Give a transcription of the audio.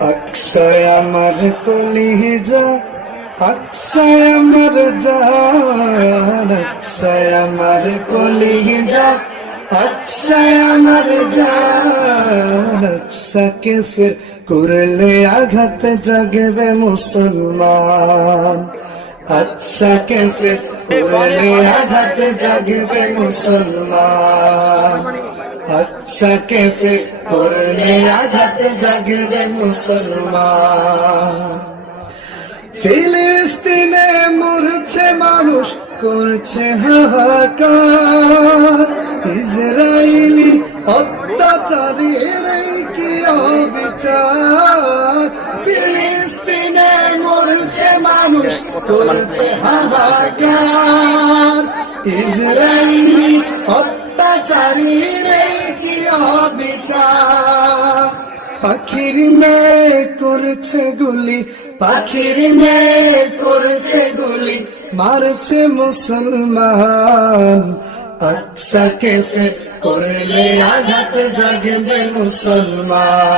আকসায় আমার কলিজা, আকসায় আমার জান, আকসায় আমার কলিজা, আকসায় আমার জান। আকসাকে ফির করলে আঘাত জাগবে মুসলমান, আকসাকে ফির করলে আঘাত জাগবে মুসলমান, আকসাকে ফির করলে আঘাত জাগবে মুসলমান। ফিলিস্তিনে মরছে মানুষ, করছে হাহাকার, ইসরায়েলি অত্যাচারীর কি অবিচার। ফিলিস্তিনে মরছে মানুষ, করছে হাহাকার, ইসরায়েলি অত্যাচারীর কি অবিচার। পাখির মেয়ে করছে গুলি, পাখির মেয়ে করছে গুলি, মারছে মুসলমান। আকসাকে ফির করলে আঘাত জাগবে মুসলমান।